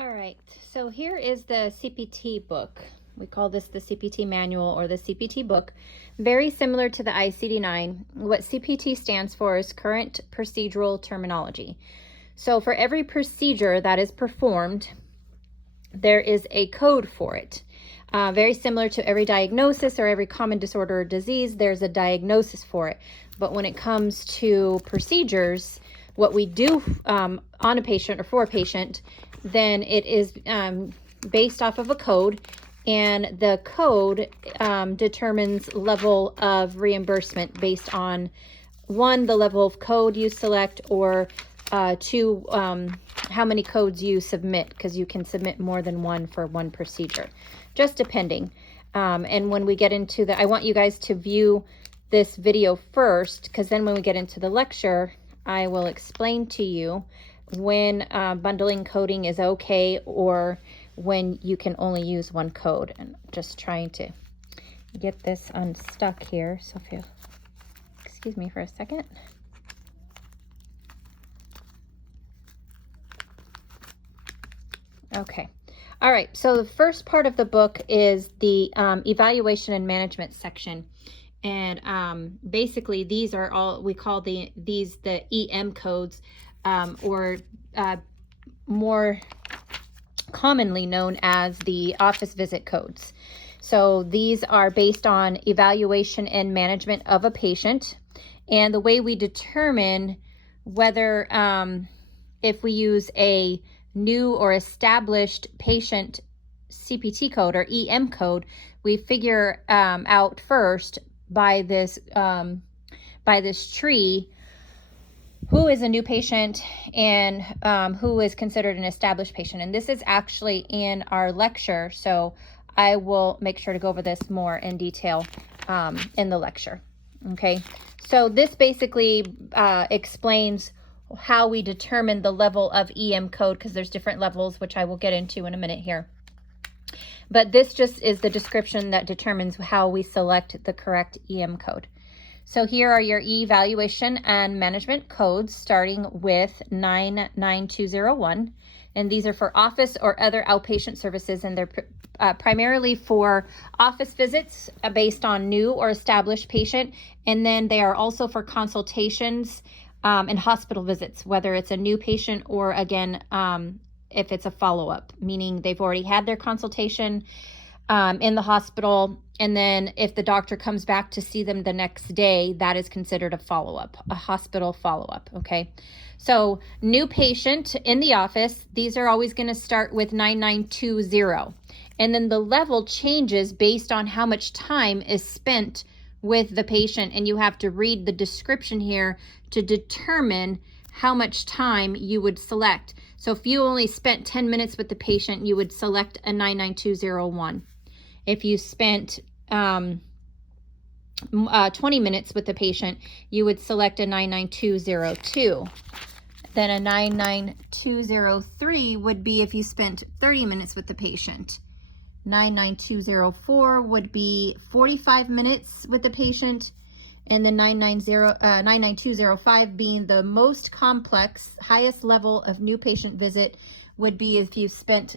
All right, so here is the CPT book. We call this the CPT manual or the CPT book. Very similar to the ICD-9. What CPT stands for is current procedural terminology. So for every procedure that is performed, there is a code for it. Very similar to every diagnosis or every common disorder or disease, there's a diagnosis for it. But when it comes to procedures, what we do on a patient or for a patient, then it is based off of a code, and the code determines level of reimbursement based on, one, the level of code you select, or two, how many codes you submit, because you can submit more than one for one procedure, just depending. And when we get into I want you guys to view this video first, because then when we get into the lecture, I will explain to you when bundling coding is okay, or when you can only use one code. And just trying to get this unstuck here, so if you excuse me for a second. Okay. All right, so the first part of the book is the evaluation and management section. And basically these are all, we call the EM codes, or more commonly known as the office visit codes. So these are based on evaluation and management of a patient. And the way we determine whether, if we use a new or established patient CPT code or EM code, we figure out first by this tree who is a new patient and who is considered an established patient. And this is actually in our lecture, so I will make sure to go over this more in detail in the lecture. Okay, so this basically explains how we determine the level of EM code, because there's different levels, which I will get into in a minute here. But this just is the description that determines how we select the correct EM code. So here are your evaluation and management codes, starting with 99201. And these are for office or other outpatient services, and they're primarily for office visits based on new or established patient. And then they are also for consultations and hospital visits, whether it's a new patient or, again, if it's a follow-up, meaning they've already had their consultation in the hospital, and then if the doctor comes back to see them the next day, that is considered a follow-up, a hospital follow-up, okay? So new patient in the office, these are always going to start with 9920, and then the level changes based on how much time is spent with the patient, and you have to read the description here to determine how much time you would select. So if you only spent 10 minutes with the patient, you would select a 99201. If you spent 20 minutes with the patient, you would select a 99202. Then a 99203 would be if you spent 30 minutes with the patient. 99204 would be 45 minutes with the patient. And the 99205 being the most complex, highest level of new patient visit would be if you spent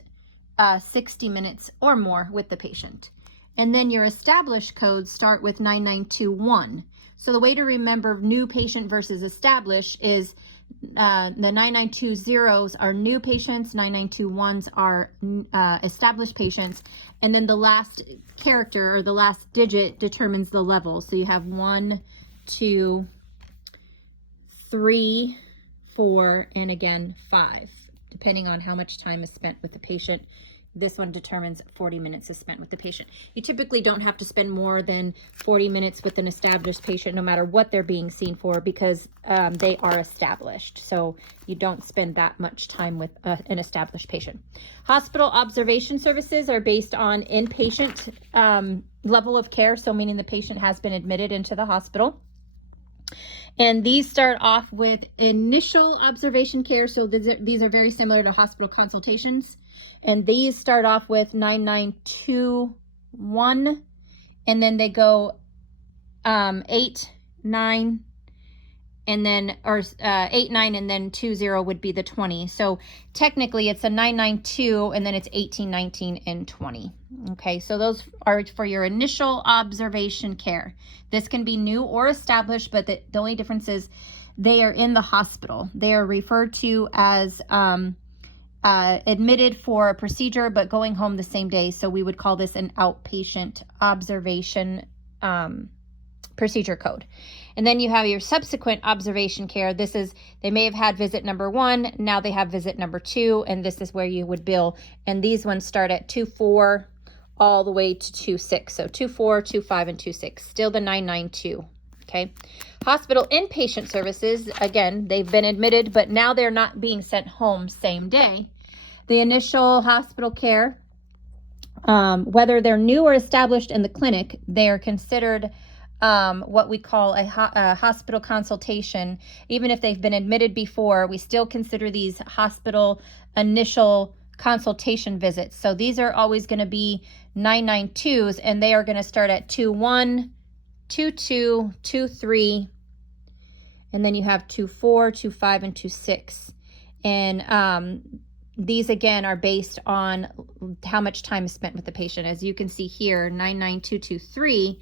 60 minutes or more with the patient. And then your established codes start with 9921. So the way to remember new patient versus established is the 9920s are new patients, 9921s are established patients, and then the last character or the last digit determines the level. So you have 1, 2, 3, 4, and again 5, depending on how much time is spent with the patient. This one determines 40 minutes is spent with the patient. You typically don't have to spend more than 40 minutes with an established patient, no matter what they're being seen for, because they are established. So you don't spend that much time with an established patient. Hospital observation services are based on inpatient level of care, so meaning the patient has been admitted into the hospital. And these start off with initial observation care. So these are very similar to hospital consultations. And these start off with 9921, and then they go 8, 9, and then, or 89, and then 20 would be the 20. So technically it's a 992, and then it's 18, 19, and 20. Okay, so those are for your initial observation care. This can be new or established, but the only difference is they are in the hospital. They are referred to as admitted for a procedure, but going home the same day. So we would call this an outpatient observation procedure code. And then you have your subsequent observation care. This is, they may have had visit number 1, now they have visit number 2, and this is where you would bill. And these ones start at 2.4 all the way to 2.6. So 2.4, 2.5, and 2.6, still the 992. Okay. Hospital inpatient services, again, they've been admitted, but now they're not being sent home same day. The initial hospital care, whether they're new or established in the clinic, they are considered what we call a hospital consultation. Even if they've been admitted before, we still consider these hospital initial consultation visits. So these are always going to be 992s, and they are going to start at 2.1, 2.2, 2.3, and then you have 2.4, 2.5, and 2.6. And these again are based on how much time is spent with the patient. As you can see here, 99223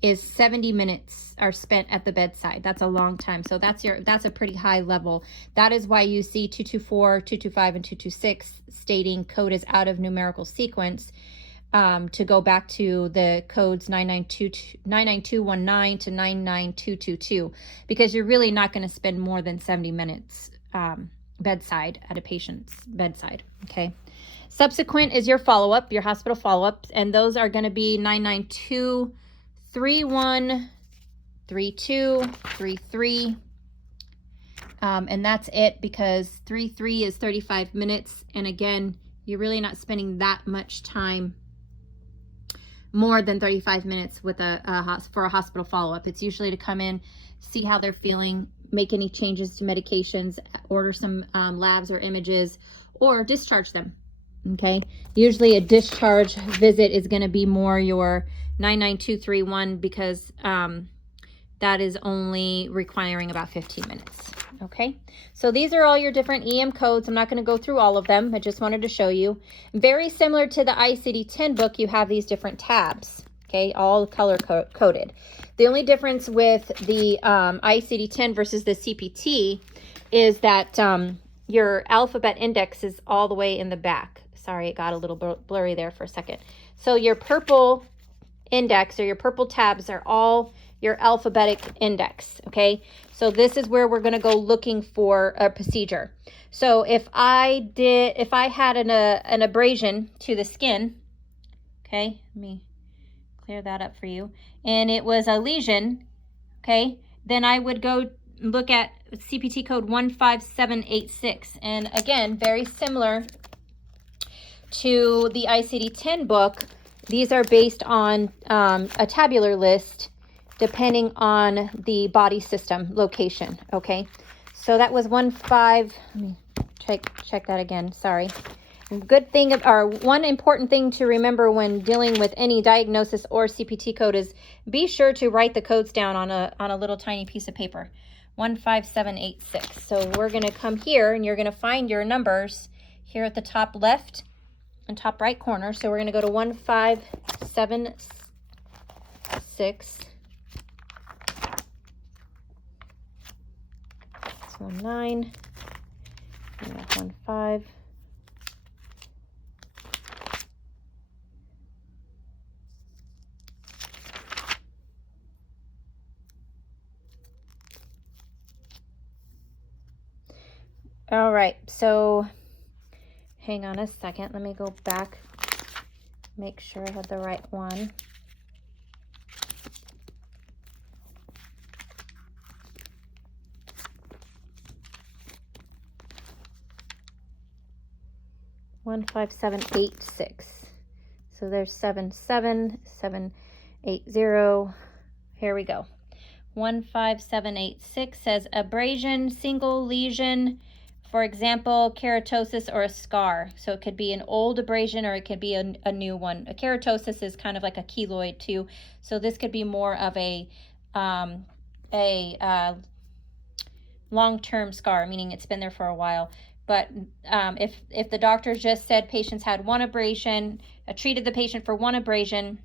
is 70 minutes are spent at the bedside. That's a long time. So that's a pretty high level. That is why you see 224, 225, and 226 stating code is out of numerical sequence, to go back to the codes 99219 to 99222, because you're really not going to spend more than 70 minutes bedside at a patient's bedside. Okay. Subsequent is your follow-up, your hospital follow-ups, and those are going to be 992 31, 32, 33, and that's it, because 33 is 35 minutes, and again, you're really not spending that much time, more than 35 minutes with for a hospital follow-up. It's usually to come in, see how they're feeling, make any changes to medications, order some labs or images, or discharge them. Okay, usually a discharge visit is going to be more your 99231, because that is only requiring about 15 minutes. Okay, so these are all your different EM codes. I'm not going to go through all of them. I just wanted to show you. Very similar to the ICD-10 book, you have these different tabs. Okay, all color coded. The only difference with the ICD-10 versus the CPT is that your alphabet index is all the way in the back. Sorry, it got a little blurry there for a second. So your purple index, or your purple tabs, are all your alphabetic index. Okay, so this is where we're going to go looking for a procedure. So if I had an abrasion to the skin, okay, let me clear that up for you, and it was a lesion, okay, then I would go look at CPT code 15786. And again, very similar to the ICD-10 book, these are based on a tabular list depending on the body system location. Okay, so that was 15. Let me check that again. Sorry. Good thing, or one important thing to remember when dealing with any diagnosis or CPT code is be sure to write the codes down on a little tiny piece of paper. 15786. So we're going to come here, and you're going to find your numbers here at the top left and top right corner. So we're going to go to 1576. 19, 15. All right, so hang on a second. Let me go back, make sure I had the right one. One 5786. So there's 77780. Here we go. 15786 says abrasion, single lesion, for example, keratosis or a scar. So it could be an old abrasion, or it could be a new one. A keratosis is kind of like a keloid too. So this could be more of a long-term scar, meaning it's been there for a while. But if the doctor just said patients had one abrasion, treated the patient for one abrasion,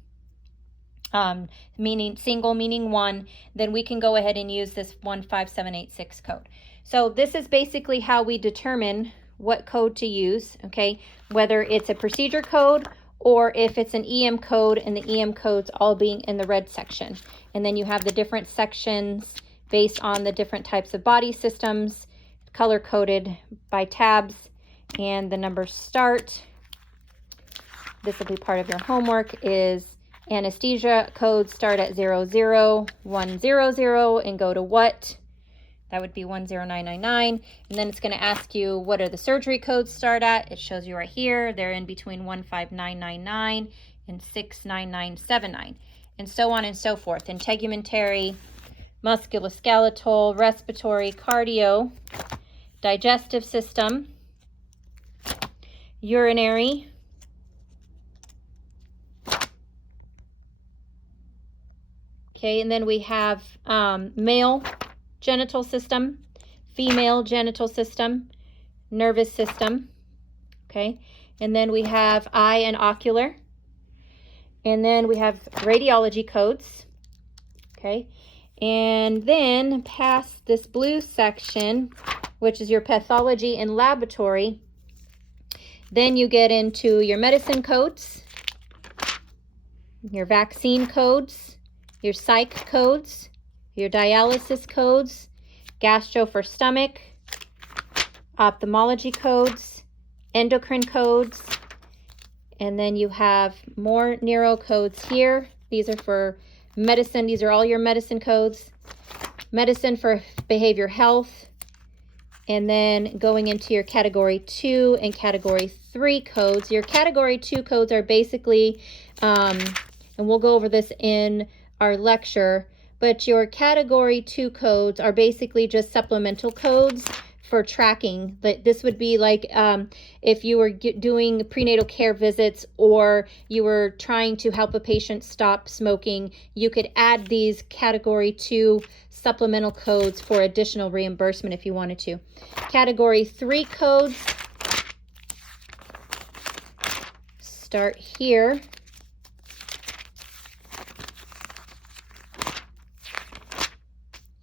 meaning single, meaning one, then we can go ahead and use this 15786 code. So this is basically how we determine what code to use, okay? Whether it's a procedure code or if it's an EM code, and the EM codes all being in the red section. And then you have the different sections based on the different types of body systems, color-coded by tabs, and the numbers start. This will be part of your homework, is anesthesia codes start at 00100 and go to what? That would be 10999. And then it's going to ask you, what are the surgery codes start at? It shows you right here. They're in between 15999 and 69979, and so on and so forth. Integumentary, musculoskeletal, respiratory, cardio, digestive system, urinary, okay, and then we have male genital system, female genital system, nervous system, okay, and then we have eye and ocular, and then we have radiology codes, okay, and then past this blue section, which is your pathology and laboratory, then you get into your medicine codes, your vaccine codes, your psych codes, your dialysis codes, gastro for stomach, ophthalmology codes, endocrine codes, and then you have more neuro codes here. These are for medicine. These are all your medicine codes. Medicine for behavior health, and then going into your category 2 and category 3 codes. Your category 2 codes are basically, and we'll go over this in our lecture, but your category 2 codes are basically just supplemental codes for tracking. But this would be like if you were doing prenatal care visits, or you were trying to help a patient stop smoking, you could add these category 2 supplemental codes for additional reimbursement if you wanted to. Category 3 codes start here.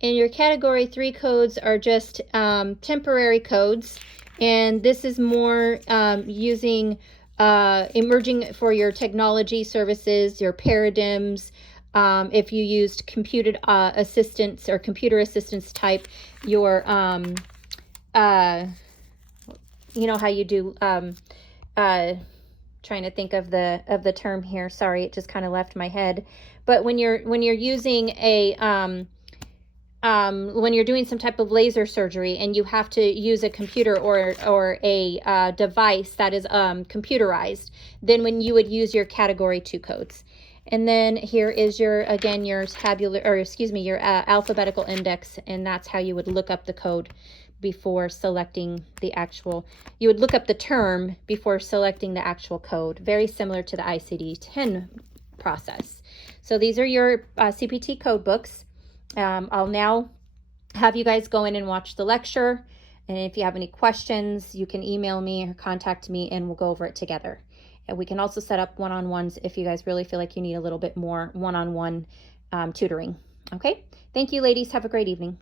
And your category 3 codes are just temporary codes, and this is more using emerging for your technology services, your paradigms. If you used computed assistance or computer assistance type, your you know how you do trying to think of the term here. Sorry, it just kind of left my head. But when you're using a when you're doing some type of laser surgery and you have to use a computer or a device that is computerized, then when you would use your category 2 codes. And then here is your, again, your tabular, or excuse me, your alphabetical index, and that's how you would look up the code before selecting the actual, you would look up the term before selecting the actual code. Very similar to the ICD-10 process. So these are your CPT code books. I'll now have you guys go in and watch the lecture. And if you have any questions, you can email me or contact me and we'll go over it together. And we can also set up one-on-ones if you guys really feel like you need a little bit more one-on-one tutoring. Okay? Thank you, ladies. Have a great evening.